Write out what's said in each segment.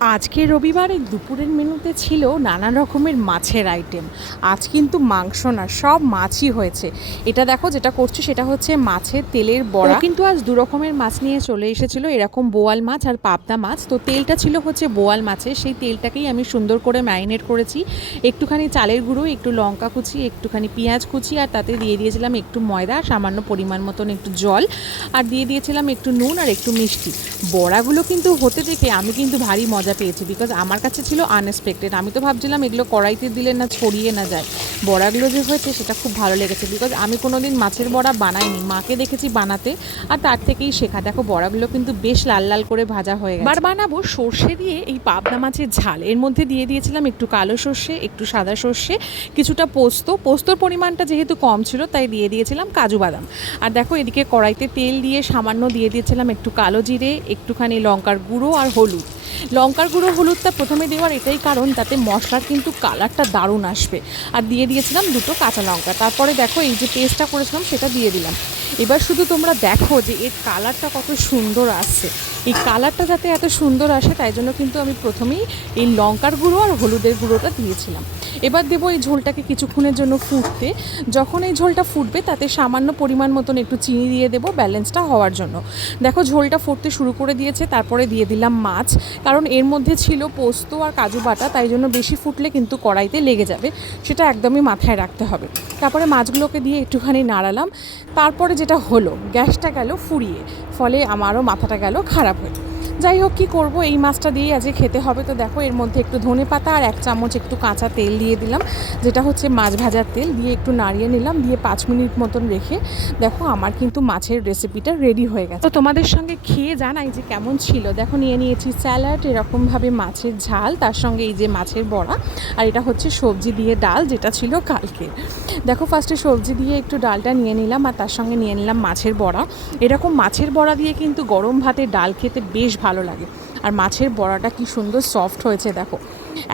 আজকে রবিবারে দুপুরের মেনুতে ছিল নানা রকমের মাছের আইটেম আজ কিন্তু মাংস না, সব মাছই হয়েছে। এটা দেখো যেটা করছি, সেটা হচ্ছে মাছের তেলের বড়া। কিন্তু আজ দু রকমের মাছ নিয়ে চলে এসেছিল, এরকম বোয়াল মাছ আর পাবদা মাছ। তো তেলটা ছিল হচ্ছে বোয়াল মাছের, সেই তেলটাকেই আমি সুন্দর করে ম্যারিনেট করেছি। একটুখানি চালের গুঁড়ো, একটু লঙ্কা কুচি, একটুখানি পেঁয়াজ কুচি, আর তাতে দিয়ে দিয়েছিলাম একটু ময়দা সামান্য পরিমাণ মতন একটু জল। আর দিয়ে দিয়েছিলাম একটু নুন আর একটু মিষ্টি। বড়াগুলো কিন্তু হতে থেকে আমি কিন্তু ভারী মজা পেয়েছি বিকজ আমার কাছে ছিল আনএক্সপেক্টেড আমি তো ভাবছিলাম এগুলো কড়াইতে দিলে না ছড়িয়ে না যায়। বড়াগুলো যে হয়েছে সেটা খুব ভালো লেগেছে বিকজ আমি কোনো দিন মাছের বড়া বানাইনি। মাকে দেখেছি বানাতে আর তার থেকেই শেখা। দেখো, বড়াগুলো কিন্তু বেশ লাল লাল করে ভাজা হয়ে গেছে। এবার বানাবো, সর্ষে দিয়ে এই পাবনা মাছের ঝাল। এর মধ্যে দিয়ে দিয়েছিলাম একটু কালো সর্ষে, একটু সাদা সর্ষে, কিছুটা পোস্ত। পোস্তর পরিমাণটা যেহেতু কম ছিল, তাই দিয়ে দিয়েছিলাম কাজু বাদাম। আর দেখো, এদিকে কড়াইতে তেল দিয়ে সামান্য দিয়ে দিয়েছিলাম একটু কালো জিরে, একটুখানি লঙ্কার গুঁড়ো আর হলুদ। লঙ্কার গুঁড়ো, হলুদটা প্রথমে দেওয়ার এটাই কারণ, তাতে মশলার কিন্তু কালারটা দারুণ আসবে। আর দিয়ে দিয়েছিলাম দুটো কাঁচা লঙ্কা। তারপরে দেখো এই যে পেস্টটা করেছিলাম, সেটা দিয়ে দিলাম। এবার শুধু তোমরা দেখো যে এর কালারটা কত সুন্দর আসছে। এই কালারটা যাতে এত সুন্দর আসে, তাই জন্য কিন্তু আমি প্রথমেই এই লঙ্কার গুঁড়ো আর হলুদের গুঁড়োটা দিয়েছিলাম। এবার দেবো এই ঝোলটাকে কিছুক্ষণের জন্য ফুটতে। যখন এই ঝোলটা ফুটবে, তাতে সামান্য পরিমাণ মতন একটু চিনি দিয়ে দেবো ব্যালেন্সটা হওয়ার জন্য। দেখো, ঝোলটা ফুটতে শুরু করে দিয়েছে, তারপরে দিয়ে দিলাম মাছ। কারণ এর মধ্যে ছিল পোস্ত আর কাজু বাটা, তাই জন্য বেশি ফুটলে কিন্তু কড়াইতে লেগে যাবে। সেটা একদমই মাথায় রাখতে হবে। তারপরে মাছগুলোকে দিয়ে একটুখানি নাড়ালাম। তারপরে যেটা হলো, গ্যাসটা গেল ফুরিয়ে। ফলে আমারও মাথাটা গেল খারাপ হয়ে যাই হোক, কী করব? এই মাছটা দিয়েই আজকে খেতে হবে। তো দেখো, এর মধ্যে একটু ধনে পাতা আর এক চামচ একটু কাঁচা তেল দিয়ে দিলাম, যেটা হচ্ছে মাছ ভাজার তেল। দিয়ে একটু নাড়িয়ে নিলাম, দিয়ে পাঁচ মিনিট মতন রেখে দেখো, আমার কিন্তু মাছের রেসিপিটা রেডি হয়ে গেছে। তো তোমাদের সঙ্গে খেয়ে জানাই যে কেমন ছিল। দেখো, নিয়ে নিয়েছি স্যালাড এরকমভাবে মাছের ঝাল, তার সঙ্গে এই যে মাছের বড়া, আর এটা হচ্ছে সবজি দিয়ে ডাল, যেটা ছিল কালকে। দেখো ফার্স্টে সবজি দিয়ে একটু ডালটা নিয়ে নিলাম, আর তার সঙ্গে নিয়ে নিলাম মাছের বড়া। এরকম মাছের বড়া দিয়ে কিন্তু গরম ভাতে ডাল খেতে বেশ ভালো লাগে। আর মাছের বড়াটা কি সুন্দর সফট হয়েছে দেখো।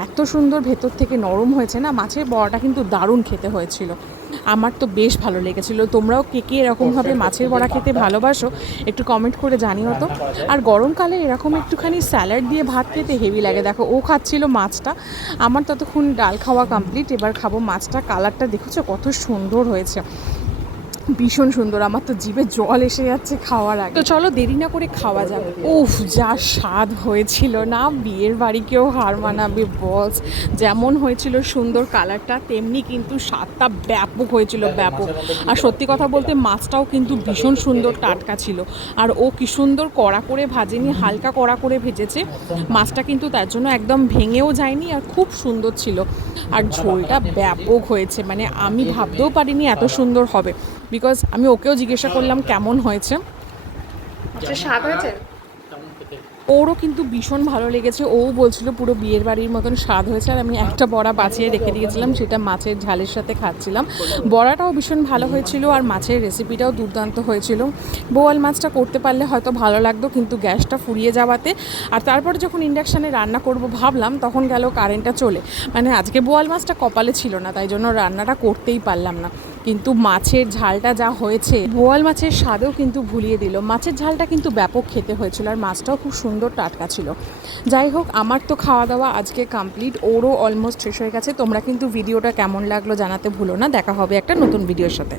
এত সুন্দর ভেতর থেকে নরম হয়েছে না মাছের বড়াটা কিন্তু দারুণ খেতে হয়েছিল। আমার তো বেশ ভালো লেগেছিল। তোমরাও কে কে এরকমভাবে মাছের বড়া খেতে ভালোবাসো একটু কমেন্ট করে জানিও তো। আর গরমকালে এরকম একটুখানি স্যালাড দিয়ে ভাত খেতে হেভি লাগে। দেখো ও খাচ্ছিল মাছটা। আমার ততক্ষণ ডাল খাওয়া কমপ্লিট এবার খাব মাছটা। কালারটা দেখেছ? কত সুন্দর হয়েছে। ভীষণ সুন্দর। আমার তো জিভে জল এসে যাচ্ছে খাওয়ার আগে। তো চলো দেরি না করে খাওয়া যাবে উফ, যা স্বাদ হয়েছিল না, বিয়ের বাড়িকেও হার মানাবে, বস। যেমন হয়েছিল সুন্দর কালারটা, তেমনি কিন্তু স্বাদটা ব্যাপক হয়েছিল, ব্যাপক। আর সত্যি কথা বলতে, মাছটাও কিন্তু ভীষণ সুন্দর টাটকা ছিল। আর ও কি সুন্দর কড়া করে ভাজেনি, হালকা কড়া করে ভেজেছে। মাছটা কিন্তু তার জন্য একদম ভেঙেও যায়নি আর খুব সুন্দর ছিল। আর ঝোলটা ব্যাপক হয়েছে মানে আমি ভাবতেও পারিনি এত সুন্দর হবে। বিকজ আমি ওকেও জিজ্ঞাসা করলাম কেমন হয়েছে। আচ্ছা স্বাদ হয়েছে? ওরও কিন্তু ভীষণ ভালো লেগেছে। ও বলছিল পুরো বিয়ের বাড়ির মতন স্বাদ হয়েছে আর আমি একটা বড়া বাঁচিয়ে রেখে দিয়েছিলাম সেটা মাছের ঝালের সাথে খাচ্ছিলাম। বড়াটাও ভীষণ ভালো হয়েছিল আর মাছের রেসিপিটাও দুর্দান্ত হয়েছিল। বোয়াল মাছটা করতে পারলে হয়তো ভালো লাগতো কিন্তু গ্যাসটা ফুরিয়ে যাওয়াতে। আর তারপরে যখন ইন্ডাকশানে রান্না করব ভাবলাম তখন গেল কারেন্টটা চলে। মানে আজকে বোয়াল মাছটা কপালে ছিল না তাই জন্য রান্নাটা করতেই পারলাম না। কিন্তু মাছের ঝালটা যা হয়েছে, বোয়াল মাছের স্বাদেও কিন্তু ভুলিয়ে দিল। মাছের ঝালটা কিন্তু ব্যাপক খেতে হয়েছিল আর মাছটাও খুব সুন্দর টাটকা ছিল। যাই হোক, আমার তো খাওয়া দাওয়া আজকে কমপ্লিট ওরও অলমোস্ট শেষ হয়ে গেছে। তোমরা কিন্তু ভিডিওটা কেমন লাগল জানাতে ভুলো না। দেখা হবে একটা নতুন ভিডিওর সাথে।